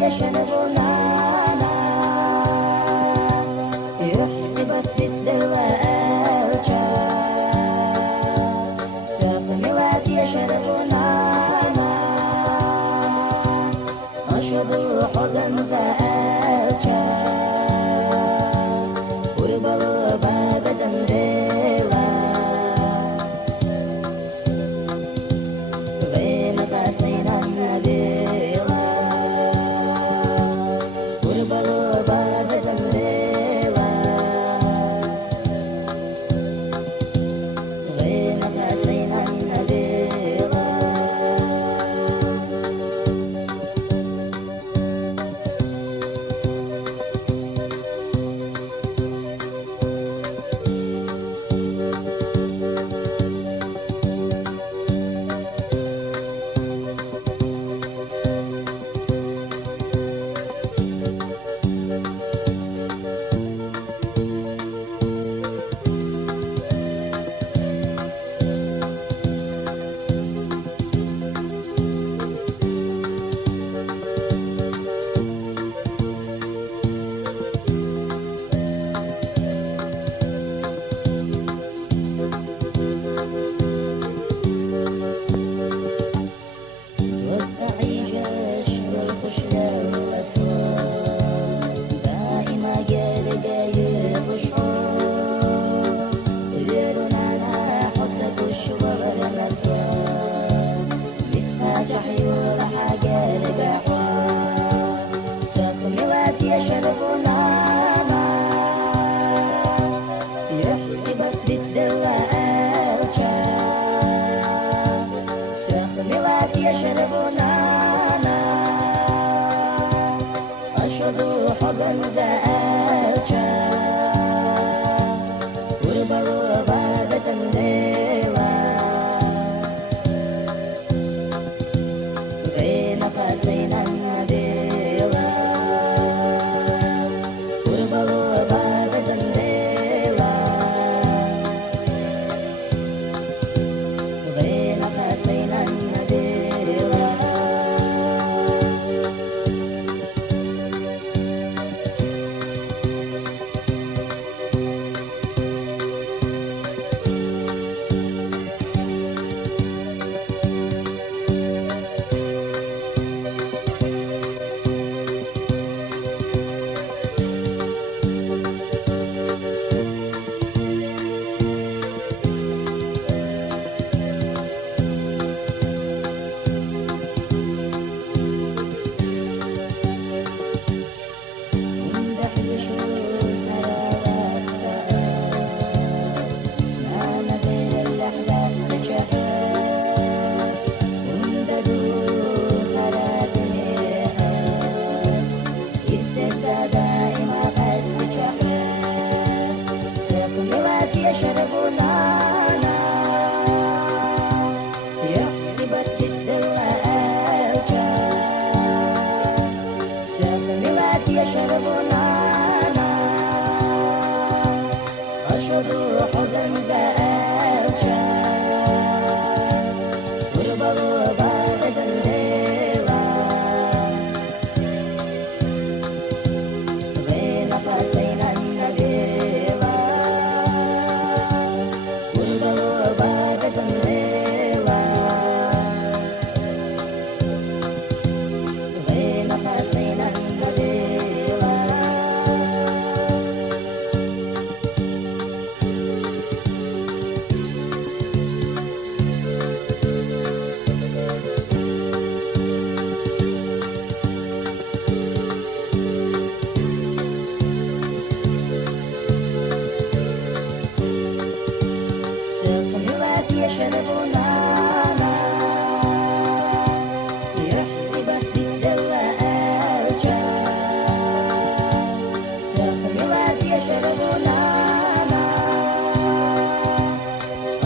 يشربوننا يحسبك تتدوى الجا سوق ميلاد يشربوننا أشربوا حضن زالجا وربوا باب زنبيلا غير قاسينا النبيلا وربوا باب زنبيلا غير قاسينا النبيلا يحسبك تتدوى الجا سوق ميلاد يشربوننا أشربوا حضن زالجا وربوا باب زنبيلا غير قاسينا النبيلا وربوا باب زنبيلا غير قاسينا النبيلا يحسبك تتدوى الجا سوق ميلاد يشربوننا أشربوا حضن زالجا وربوا باب زنبيلا غير قاسينا النبيلا وربوا باب زنبيلا غير قاسينا النبيلا سوق ميلاد يشربوننا يحسبك تتدوى الجا سوق ميلاد يشربوننا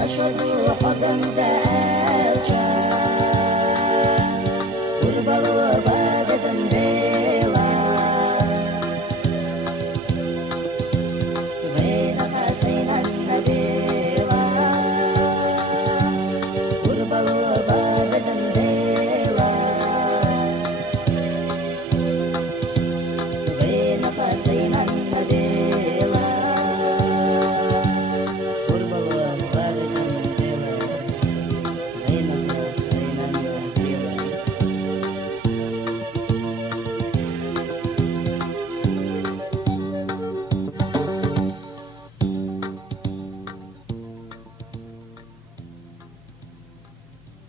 أشربوا حضن زالجا وربوا